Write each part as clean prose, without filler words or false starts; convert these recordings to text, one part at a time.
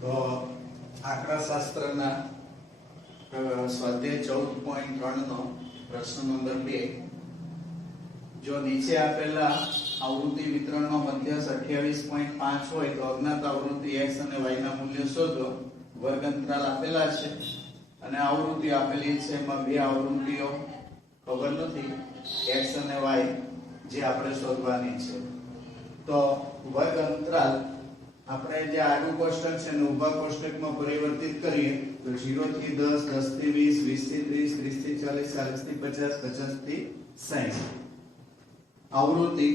તો આંકડાશાસ્ત્રના સ્વાધ્યાય 14.3 નો પ્રશ્ન નંબર 2 જો નીચે આપેલા આવૃત્તિ વિતરણનો મધ્યસ્થ 28.5 હોય તો અજ્ઞાત આવૃત્તિ x અને y ના મૂલ્યો શોધો. વર્ગ અંતરાલ આપેલા છે અને આવૃત્તિ આપેલી છે, એમાં બે આવૃત્તિઓ ખબર નથી x અને y જે આપણે શોધવાની છે. તો વર્ગ અંતરાલ આપણે જે આડું કોષ્ટક છે ને ઊભા કોષ્ટકમાં પરિવર્તિત કરીએ તો 0 થી 10, 10 થી 20, 20 થી 30, 30 થી 40, 40 થી 50, 50 થી 60. આવૃત્તિ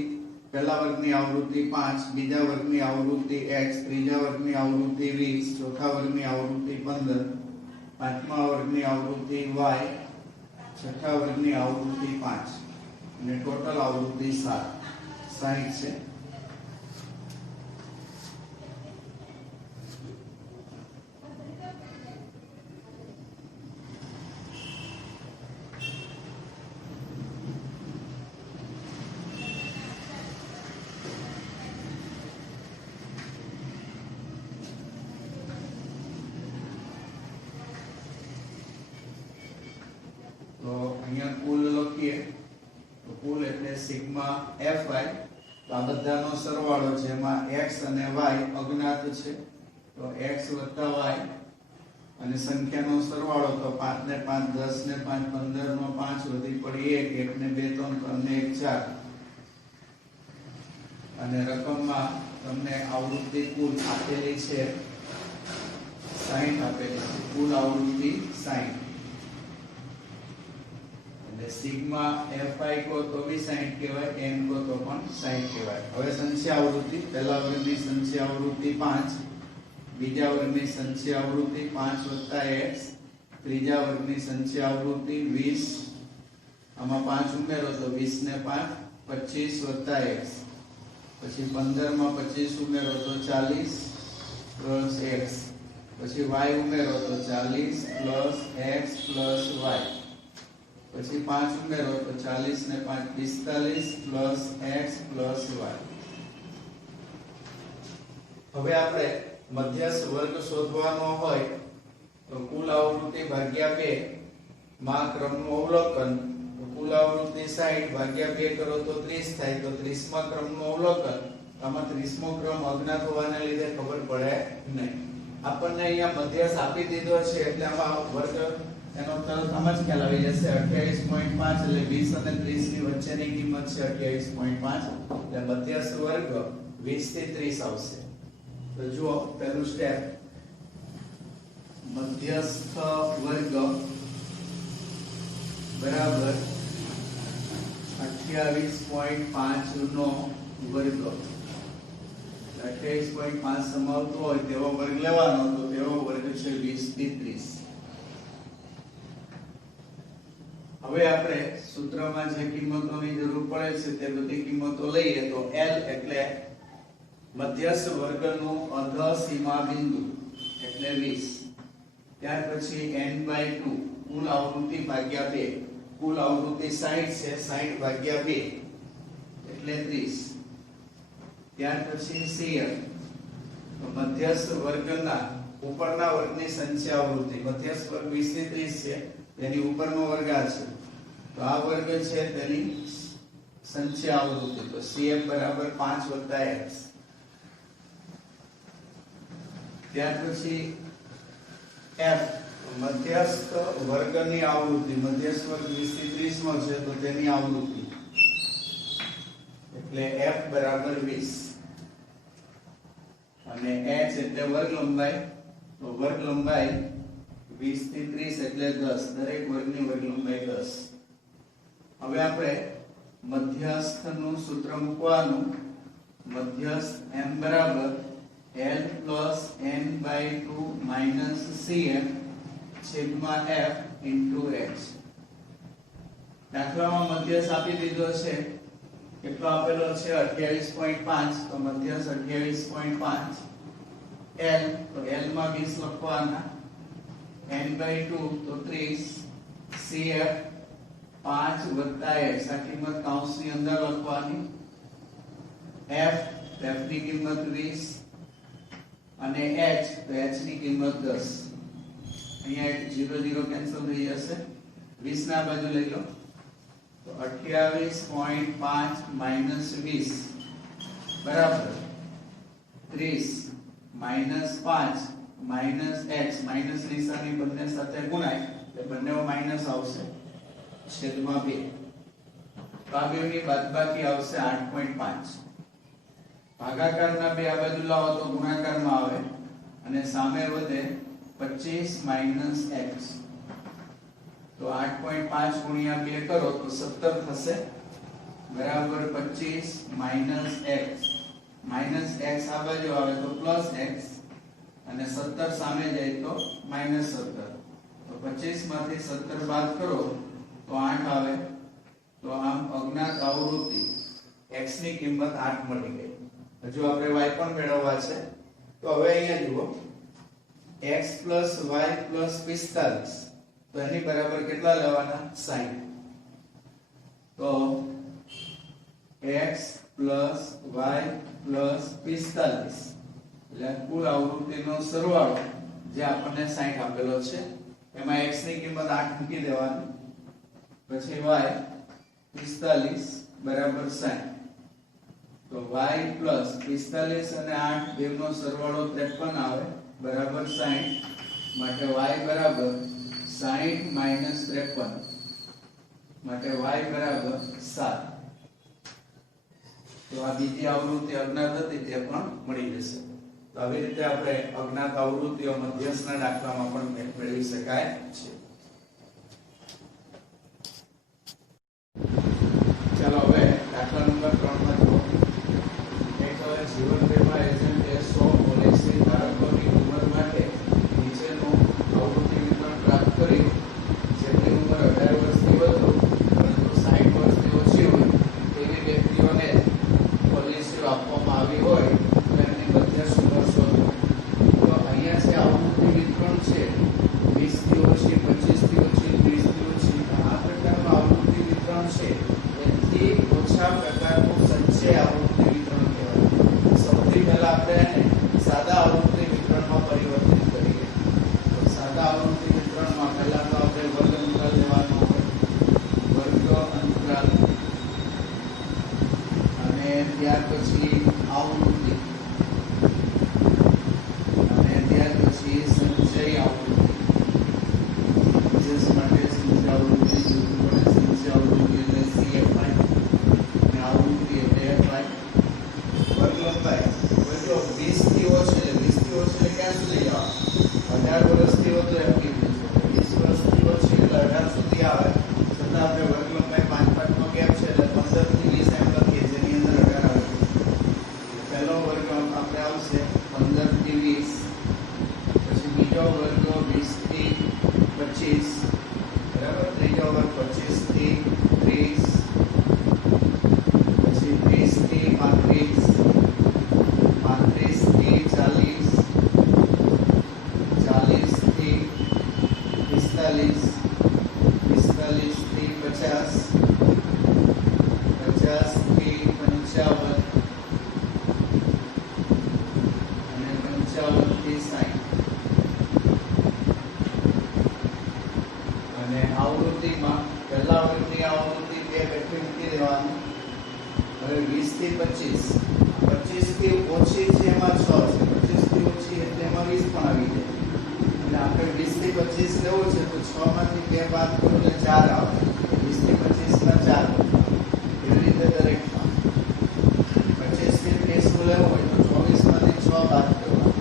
પહેલા વર્ગની આવૃત્તિ 5, બીજા વર્ગની આવૃત્તિ x, ત્રીજા વર્ગની આવૃત્તિ 20, ચોથા વર્ગની આવૃત્તિ 15, પાંચમા વર્ગની આવૃત્તિ y, છઠ્ઠા વર્ગની આવૃત્તિ 5 અને ટોટલ આવૃત્તિ 60 છે. કુલ લખીએ તો કુલ એટલે સિગ્મા fi. તો આ બધાનો સરવાળો જેમાં x અને y અજ્ઞાત છે તો x + y અને સંખ્યાનો સરવાળો તો 5 ને 5, 10 ને 5, 15 નો 5 વધી પડી 1, 1 ને 2 3, 3 ને 1 4 અને રકમમાં તમને આવૃત્તિ કુલ આપેલી છે 60 આપેલી છે. કુલ આવૃત્તિ 60. सिग्मा fi को तो भी 60 કહેવાય, n को तो પણ 60 કહેવાય. હવે સંખ્યા આવૃત્તિ પહેલા વર્ગની સંખ્યા આવૃત્તિ 5, બીજા વર્ગની સંખ્યા આવૃત્તિ 5 + x, ત્રીજા વર્ગની સંખ્યા આવૃત્તિ 20, આમાં 5 ઉમેરો તો 20 ને 5 25 + x, પછી 15 માં 25 ઉમેરો તો 40 + x, પછી y ઉમેરો તો 40 + x + y, પછી 5 ઉમેરો તો 40 ને 5 45 + x + y. હવે આપણે મધ્યસ્થ વર્ગ શોધવાનો હોય તો કુલ આવૃત્તિ ભાગ્યા 2 માં ક્રમનું અવલોકન. તો કુલ આવૃત્તિ 60 ભાગ્યા 2 કરો તો 30 થાય. તો 30 માં ક્રમનું અવલોકન, આમાં 30 મો ક્રમ અજ્ઞાત હોવાને લીધે ખબર પડે નહીં. આપણને અહીંયા મધ્યસ્થ આપી દીધો છે એટલે આમાં વર્ગ એનો તરત આમ જ ખ્યાલ આવી જશે. 28.5 એટલે 20 અને 30 ની વચ્ચેની કિંમત છે 28.5 એટલે મધ્યસ્થ વર્ગ 20 થી 30 આવશે. તો જુઓ પહેલું સ્ટેપ, મધ્યસ્થ વર્ગ બરાબર 28.5 નો વર્ગ. 28.5 સમાવતો હોય તેવો વર્ગ લેવાનો, તો તેવો વર્ગ છે 20 થી 30. હવે આપણે સૂત્રમાં જે કિંમતોની જરૂર પડે છે તે બધી કિંમતો લઈએ. તો L એટલે મધ્યસ્થ વર્ગનું અર્ધ સીમા બિંદુ એટલે 20. ત્યાર પછી n/2 કુલ આવૃત્તિ ભાગ્યા 2. કુલ આવૃત્તિ 60 છે, 60 ભાગ્યા 2 એટલે 30. ત્યાર પછી Cn તો મધ્યસ્થ વર્ગના ઉપરના વર્ગની સંખ્યા આવૃત્તિ. મધ્યસ્થ વર્ગ 20 થી 30 છે, તેની ઉપરનો વર્ગ આ છે તો આ વર્ગ છે તેની સંખ્યા આવૃત્તિ. તો Cm બરાબર 5 + x. ત્યાર પછી f મધ્યસ્થ વર્ગની આવૃત્તિ. મધ્યસ્થ વર્ગ 20 થી 30 માં છે તો તેની આવૃત્તિ એટલે f બરાબર 20 અને h એટલે વર્ગ લંબાઈ. તો વર્ગ લંબાઈ 20 થી 30 એટલે 10. દરેક વર્ગની વર્ગ લંબાઈ 10. હવે આપણે મધ્યસ્થનું સૂત્ર મૂકવાનું. મધ્યસ્થ m બરાબર L + n/2 - Cm sigma f * x. દાખલામાં મધ્યસ્થ આપી દીધો છે, કેટલો આપેલો છે 28.5. તો મધ્યસ્થ 28.5. L તો L માં 20 લખવાના, n/2 તો 30, Cf 5 + x. આ કિંમત કૌંસની અંદર લખવાની. f ની કિંમત 20 અને h તો h ની કિંમત 10. અહીંયા 0 0 કેન્સલ થઈ જશે. 20 ના બાજુ લઈ લો તો 28.5 માઈનસ 20 બરાબર 30 માઈનસ 5 માઈનસ x માઈનસ નિશાની બંને સાથે ગુણાય એટલે બંનેમાં માઈનસ આવશે છેદમાં 2. તો આ બેની બાદબાકી આવશે 8.5. ભાગાકારના બે આ બાજુ લાવો તો ગુણાકારમાં આવે અને સામે વધે 25 માઈનસ x. તો 8.5 ગુણ્યા 2 કરો તો 17 થશે બરાબર 25 માઈનસ x. માઈનસ x આ બાજુ આવે તો પ્લસ x અને 17 સામે જાય તો માઈનસ 17. તો 25 માંથી 17 બાદ કરો તો 8 આવે. તો આમ અજ્ઞાત આવૃત્તિ x ની કિંમત 8 મળી ગઈ. હજુ આપણે y પણ મેળવવા છે. તો હવે અહીંયા જુઓ x y 45 તો એની બરાબર કેટલા લેવાના 60. તો x y 45 એટલે કુલ આવૃત્તિનો સરવાળો જે આપણને 60 આપેલો છે એમાં x ની કિંમત 8 મૂકી દેવાની પછી y 45 બરાબર 60. તો y 45 અને 8 બેનો સરવાળો 53 આવે બરાબર 60. માટે y બરાબર 60 માઈનસ 53 માટે y બરાબર 7. તો આ બીજી આવૃત્તિ અજ્ઞાત હતી તે પણ મળી જશે. તો આવી રીતે આપણે અજ્ઞાત આવૃત્તિઓ મધ્યસ્થના દાખલામાં પણ મેળવી શકાય છે. ચાલો હવે દાખલા નંબર 3 માં જુઓ. એક હવે જીવન વીમા એજન્ટે 100 પોલિસી ધારકોની ઉંમર માટે નીચેનું આવૃત્તિ વિતરણ પ્રાપ્ત કર્યું. જેમની ઉંમર 18 વર્ષથી વધુ પરંતુ 60 વર્ષથી ઓછી હોય તેવી વ્યક્તિઓને પોલિસીઓ આપવામાં આવી હોય તો એમની મધ્યસ્થ ઉંમર શોધો. તો અહીંયા જે આવૃત્તિ વિતરણ છે 20 થી ઓછી 25 થી ઓછી 30 થી ઓછી આ પ્રકારનું આવૃત્તિ વિતરણ છે એથી ઓછા પ્રકારનું સંચય આવૃત્તિ વિતરણ કહેવાય. સૌથી પહેલા આપણે સાદા આવૃત્તિ વિતરણમાં પરિવર્તિત કરીએ. તો સાદા આવૃત્તિ વિતરણમાં પહેલા તો આપણે વર્ગ અંતરાલ લેવાનો હોય. વર્ગ અંતરાલ અને ત્યાર પછી આવૃત્તિ અને ત્યાર પછી સંચય આવૃત્તિ. મધ્યસ્થ માટે સંચય આવૃત્તિ સંચય આવૃત્તિ એટલે CFI અને આવૃત્તિ એટલે FI. વર્ગ લંબાઈ જો 20 થી ઓછી એટલે 20 થી ઓછી એટલે ક્યાં સુધી જવા 18 વર્ષથી વધુ એમ કીધું છે. 20 વર્ષથી ઓછી એટલે 18 સુધી આવે છતાં આપણે વર્ગ લંબાઈ 5 નો ગેપ છે એટલે 15 થી 20 એમ લખીએ જેની અંદર 18 આવે. પહેલો વર્ગ આપણે આવશે 15 થી 20 પછી બીજો વર્ગ 20 થી 25 બરાબર. ત્રીજો વર્ગ 25 થી 30 પછી 30 થી 35 35 થી 40 40 થી 45 45 થી 50 50 થી 55 અને 55 થી 60. અને આવૃત્તિમાં પહેલા વર્ગની આવૃત્તિ બે બેઠી મૂકી દેવાનું. હવે 20 થી 25 25 થી ઓછી છે એમાં 6 છે. 25 થી ઓછી એટલે એમાં 20 પણ આવી જાય. એટલે આપણે 20 થી 25 લેવો છે તો 6 માંથી 2 બાદ કરો એટલે 4 આવે. 20 થી 25 માં 4 એવી રીતે દરેકમાં 25 થી 30 લેવો હોય તો 24 માંથી 6 બાદ કરવાના.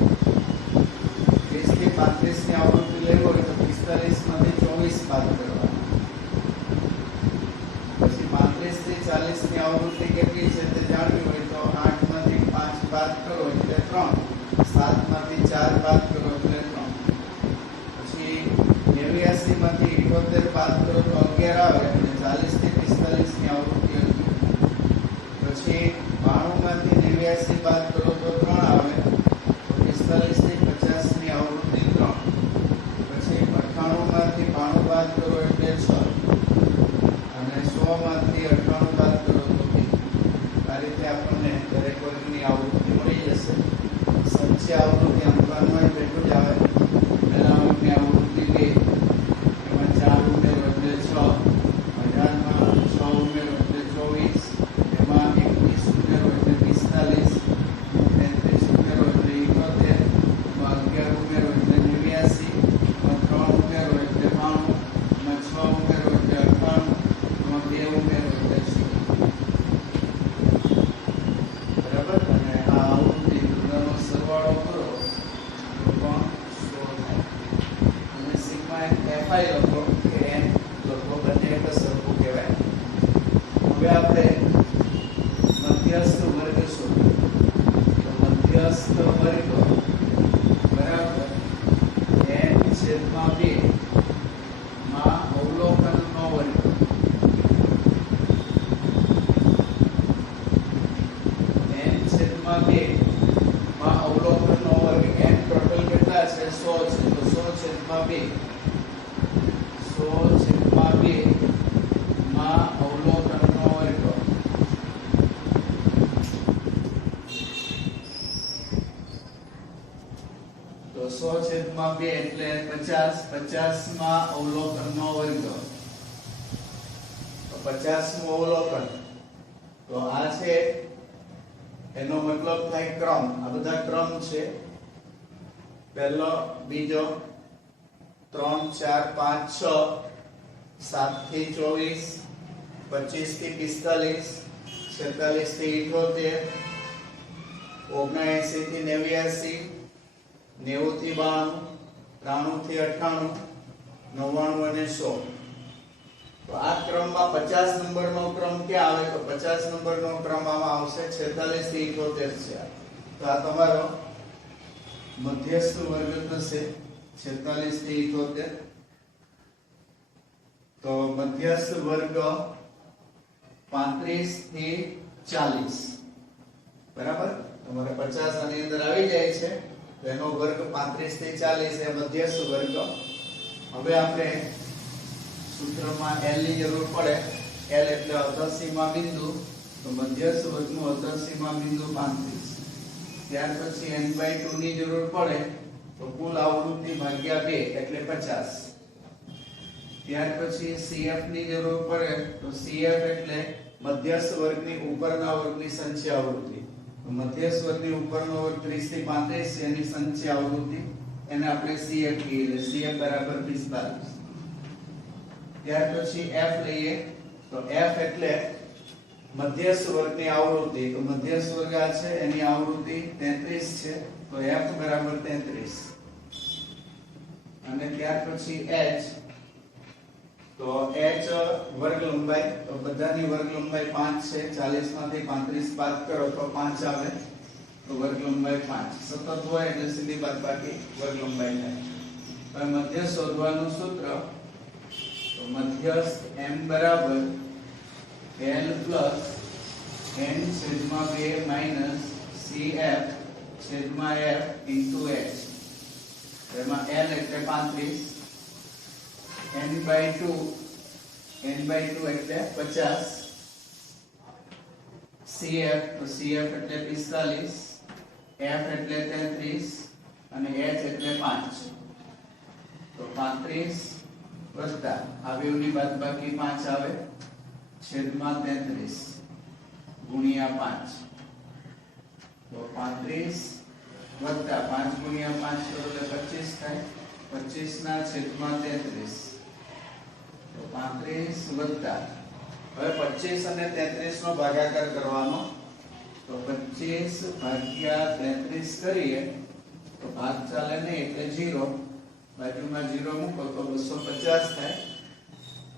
30 થી 35 ની આવૃત્તિ લેવો હોય તો 45 માંથી 24 બાદ કરવાના. પછી 35 થી 40 ની આવૃત્તિ કેટલી છે તે જાણવી હોય તો 8 માંથી 5 બાદ કરો એટલે 3 7 માંથી 4 બાદ કરો એટલે 3 પછી 89 માંથી 78 બાદ કરો તો 11 આવે એટલે 40 થી 45 ની આવૃત્તિ 11 પછી 92 માંથી 89 બાદ કરો તો 3 આવે તો 45 થી 50 ની આવૃત્તિ 3 પછી 98 માંથી 92 બાદ કરો એટલે 6 અને 100 માંથી 98 બાદ કરો તો 2. આ રીતે આપણને દરેક વર્ગની આવૃત્તિ મળી જશે. સંચય આવૃત્તિ fi લખો કે n લખો, બંને એક જ સરખું કહેવાય. હવે આપણે મધ્યસ્થ વર્ગ શોધો. તો મધ્યસ્થ વર્ગ બરાબર n/2 માં અવલોકનનો વર્ગ. n/2 માં અવલોકનનો વર્ગ. n ટોટલ કેટલા છે? 100 છે. તો 100/2 માં અવલોકનનો વર્ગ. તો 100/2 એટલે 50. 50 માં અવલોકનનો વર્ગ. તો 50 મો અવલોકન. તો આ છે, એનો મતલબ થાય ક્રમ. આ બધા ક્રમ છે. પહેલો, બીજો, 3, 4, 5, 6, 7 થી 24, 25 થી 45, 46 થી 78, 79 થી 89, 90 થી 92, 93 થી 98, 99 અને 100. તો આ ક્રમમાં 50 નંબરનો ક્રમ ક્યાં આવે? તો 50 નંબરનો ક્રમ આમાં આવશે 46 થી 78 છે. તો આ તમારો મધ્યસ્થ વર્ગ થશે 46 થી 78. તો મધ્યસ્થ વર્ગ 35 થી 40 બરાબર. તમારે 50 આની અંદર આવી જાય છે, તો એનો વર્ગ 35 થી 40 એ મધ્યસ્થ વર્ગ. હવે આપણે સૂત્રમાં L ની જરૂર પડે. L એટલે અધસીમા બિંદુ. તો મધ્યસ્થ વર્ગનું અધસીમા બિંદુ 35. ત્યાર પછી n/2 ની જરૂર પડે. તો કુલ આવૃત્તિ ભાગ્યા 2 એટલે 50. ત્યાર પછી CF ની જરૂર પડે. તો CF એટલે મધ્યસ્થ વર્ગની ઉપરના વર્ગની સંચય આવૃત્તિ. તો મધ્યસ્થ વર્ગની ઉપરનો વર્ગ 30 થી 35 છે, એની સંચય આવૃત્તિ. એને આપણે CF કહીએ. CF બરાબર 45. ત્યાર પછી F લઈએ. તો F એટલે મધ્યસ્થ વર્ગની આવૃત્તિ. તો મધ્યસ્થ વર્ગ આ છે, એની આવૃત્તિ 33 છે. તો F બરાબર 33. અને ત્યાર પછી H. તો H વર્ગ લંબાઈ. તો બધાની વર્ગ લંબાઈ 5 છે. 40 માંથી 35 બાદ કરો તો 5 આવે. તો વર્ગ લંબાઈ 5. સતત હોય એટલે સીધી બાદબાકી વર્ગ લંબાઈ થાય. હવે મધ્યસ્થ શોધવાનું સૂત્ર. તો મધ્યસ્થ m બરાબર L plus n/2 minus CF છેદમાં F into H. એમાં L એટલે 35, n/2 એટલે 50, CF તો CF એટલે 45, F એટલે 33 અને H એટલે 5. તો 35 વત્તા આ બેવની બાદબાકી 5 આવે છેદમાં 33 ગુણ્યા 5. તો 35 વત્તા 5 ગુણ્યા 5 કરો એટલે 25 થાય. 25 ના છેદમાં 33. તો 35 વત્તા, હવે 25 અને 33 નો ભાગાકાર કરવાનો. તો 25 ભાગ્યા 33 કરીએ તો ભાગ ચાલે નહીં એટલે 0. બાજુમાં 0 મૂકો તો 250 થાય.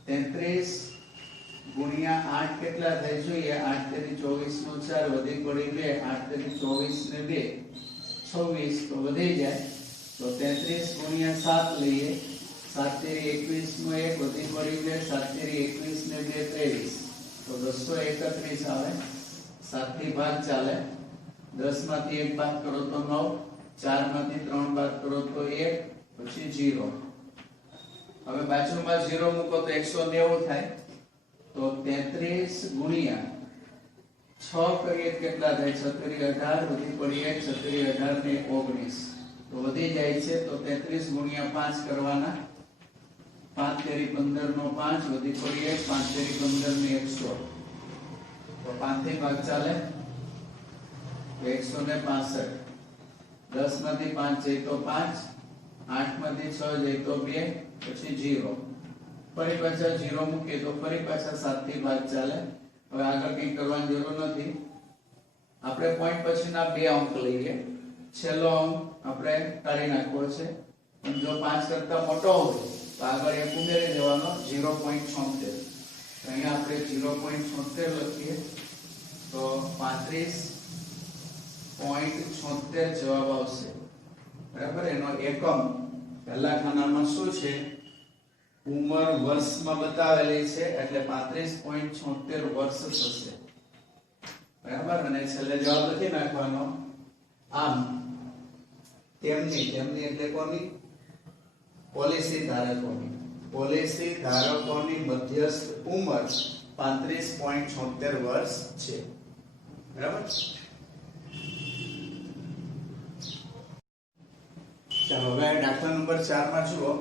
33 ગુણ્યા 8 કેટલા થાય જોઈએ? 8 તેરી 24 નો 4 વધી પડી 2. 8 તેરી 24 ને 2 26. તો વધી જાય. તો 33 ગુણ્યા 7 લઈએ. 7 તેરી 21 નો 1 વધી પડી 2. 7 તેરી 21 ને 2 23. તો 231 આવે. 7 થી ભાગ ચાલે. 10 માંથી 1 બાદ કરો તો 9. 4 માંથી 3 બાદ કરો તો 1, પછી 0. હવે બાજુમાં 0 મૂકો તો 190 થાય. તો 33 ગુણ્યા 6 કરીએ કેટલા થાય? 6 તેરી 18 વધી પડી 1. 6 તેરી 18 ને 19. તો વધી જાય છે. તો 33 ગુણ્યા 5 કરવાના. 5 તેરી 15 નો 5 વધી પડી 1. 5 તેરી 15 ને 100. તો 5 થી ભાગ ચાલે તો 165. 10 માંથી 5 જાય તો 5. 8 માંથી 6 જાય તો 2, પછી 0. ફરી પાછા 0 મૂકીએ તો ફરી પાછા 7 થી ભાગ ચાલે. હવે આગળ કંઈ કરવાની જરૂર નથી. આપણે પોઈન્ટ પછીના બે અંક લઈએ. છેલ્લો અંક આપણે કાઢી નાખવો છે. પણ જો 5 કરતા મોટો હોય તો આગળ એક ઉમેરી દેવાનો 0.76 અહીંયા આપણે 0.76 લખીએ તો 35.76 જવાબ આવશે બરાબર એનો એકમ પહેલા ખાનામાં શું છે ઉંમર વર્ષમાં બતાવેલી છે એટલે 35.76 વર્ષ થશે બરાબર અને છેલ્લે જવાબ લખી નાખવાનો આમ તેમની એટલે કોની પોલિસી ધારકોની મધ્યસ્થ ઉંમર 35.76 વર્ષ છે બરાબર ચાલો હવે દાખલા નંબર 4 માં જુઓ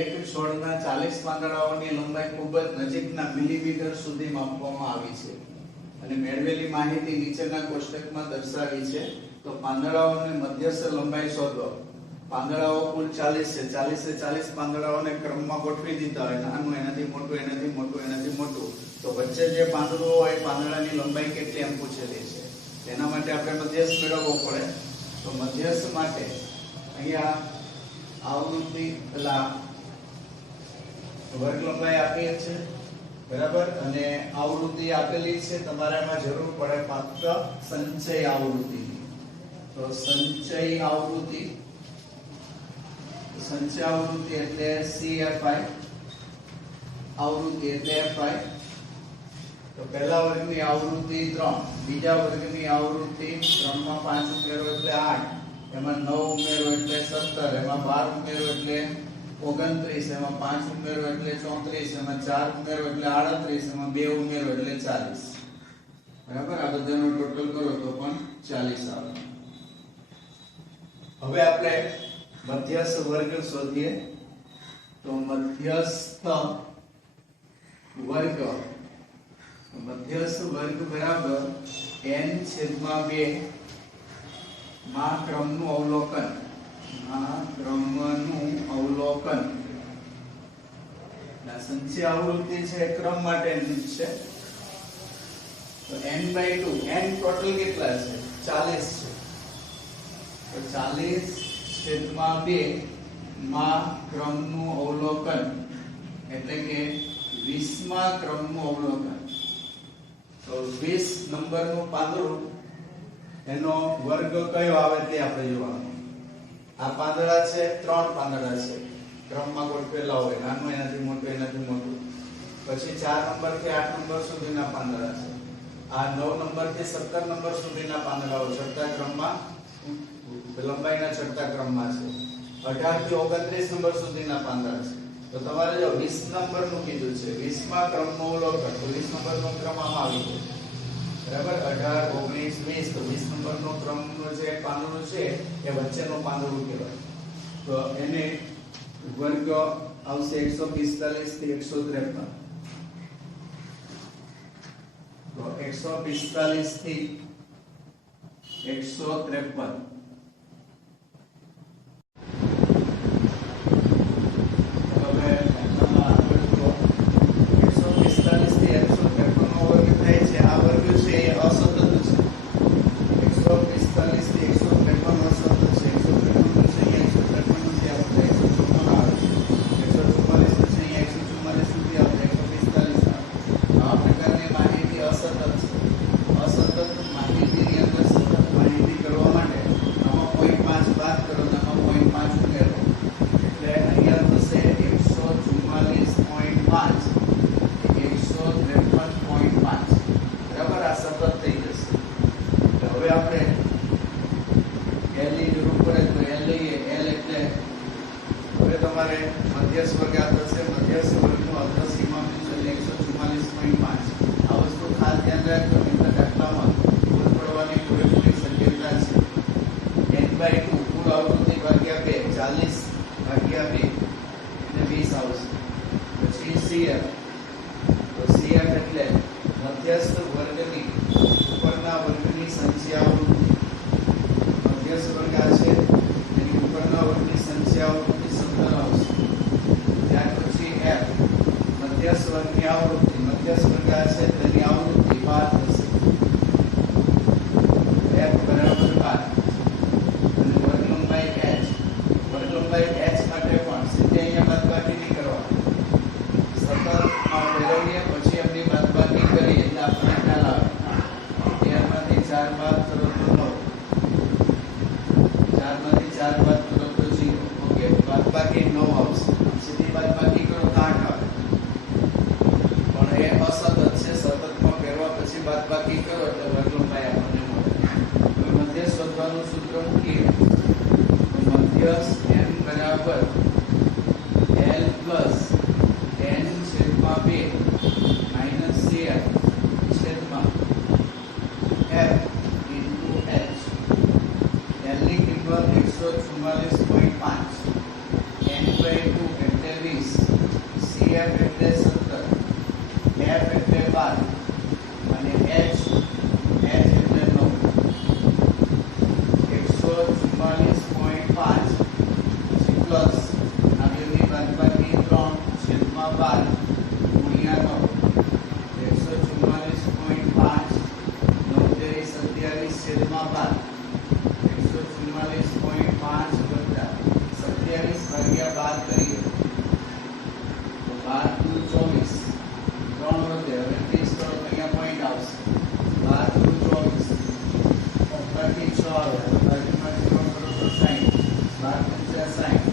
એક છોડના 40 પાંદડાઓની લંબાઈ ખૂબ જ નજીકના મિલીમીટર સુધી માપવામાં આવી છે અને મેળવેલી માહિતી નીચેના કોષ્ટકમાં દર્શાવી છે તો પાંદડાઓની મધ્યસ્થ લંબાઈ શોધો પાંદડાઓ કુલ 40 છે 40 એ 40 પાંદડાઓને ક્રમમાં ગોઠવી દીધા હોય નાનું એનાથી મોટું એનાથી મોટું એનાથી મોટું તો વચ્ચે જે પાંદડું હોય પાંદડાની લંબાઈ કેટલી એમ પૂછેલી છે એના માટે આપણે મધ્યસ્થ મેળવવો પડે તો મધ્યસ્થ માટે અહીંયા આવૃત્તિ પેલા વર્ગ લંબાઈ આપી છે બરાબર અને આવૃત્તિ આપેલી છે તમારે એમાં જરૂર પડે ફક્ત સંચય આવૃત્તિ તો સંચય આવૃત્તિ એટલે CFI આવૃત્તિ એટલે FI તો પહેલા વર્ગની આવૃત્તિ 3 બીજા વર્ગની આવૃત્તિ 3 માં 5 ઉમેરો એટલે 8 એમાં 9 ઉમેરો એટલે 17 એમાં 12 ઉમેરો એટલે 29 એમાં 5 ઉમેરો એટલે 34 એમાં 4 ઉમેરો એટલે 38 એમાં 2 ઉમેરો એટલે 40 બરાબર આ બધાનો ટોટલ કરો તો પણ 40 આવે હવે આપણે મધ્યસ્થ વર્ગ શોધીએ તો મધ્યસ્થ વર્ગ બરાબર n/2 માં ક્રમનું અવલોકન સંચય આવૃત્તિ છે ક્રમ માટેની છે તો n/2 n ટોટલ કેટલા છે 40 છે તો 40/2 માં ક્રમનું અવલોકન એટલે કે 20મા ક્રમનું અવલોકન તો 20 નંબરનું પાંદડું એનો વર્ગ કયો આવે તે આપણે જોવાનું આ પાંદડા છે 3 પાંદડા છે ક્રમમાં ગોઠવેલા હોય નાનું એનાથી મોટું પછી 4 નંબર થી 8 નંબર સુધીના પાંદડા છે આ 9 નંબર થી 17 નંબર સુધીના પાંદડાઓ ચડતા ક્રમમાં લંબાઈના ચડતા ક્રમમાં છે 18 થી 29 નંબર સુધીના પાંદડા છે તો તમારે જો 20 નંબરનું કીધું છે 20મા ક્રમનું અવલોકન તો 20 નંબરનો ક્રમ આમાં આવી ગયો બરાબર 18 19 20 તો 20 નંબરનો ક્રમનો જે પાંદડું છે એ વચ્ચેનું પાંદડું કહેવાય તો એને વર્ગ આવશે 145 થી 153 તો 145 થી 153 મધ્યસ્થ વર્ગ આ થશે મધ્યસ્થ વર્ગનું અર્ધ સીમા એટલે 144.5 આ વસ્તુ ખાસ ધ્યાન રાખજો નહીંતર દાખલામાં ભૂલ પડવાની પૂરેપૂરી શક્યતા છે n/2 કુલ આવૃત્તિ ભાગ્યા 2 40 ભાગ્યા 2 એટલે 20 આવશે પછી CF તો CF એટલે મધ્યસ્થ વર્ગની ઉપરના વર્ગની સંચય આવૃત્તિ મધ્યસ્થ વર્ગ આ છે એની ઉપરના વર્ગની સંચય આવૃત્તિ 17 આવશે ત્યાર પછી F મધ્યસ્થ વર્ગની આવૃત્તિ મધ્યસ્થ વર્ગ આ છે તેની આવૃત્તિ 12 થશે F બરાબર 12 અને વર્ગ લંબાઈ H માટે પણ સીધે અહીંયા બાદ રેડિયસ n બરાબર l પ્લસ n છેદમાં 2 માઈનસ cr છેદમાં f ઇન્ટુ h. l ની કિંમત 144.5, n by 2 એટલે 20, cf એટલે 17, f એટલે 12 અને h એટલે 9. 144.5 પ્લસ આ બેની બાદબાકી 3 છેદમાં 12 ગુણ્યા 9. 144.5 9 તેરી 27 છેદમાં 12. 144.5 વત્તા 27 ભાગ્યા 12 કરીએ તો 12 દુ 24, 3 વધે હવે 30 કરો તો અહીંયા પોઈન્ટ આવશે. 12 દુ 24, ઉપરથી 6 આવે, બાજુમાં 0 કરો તો 60, 12 × 60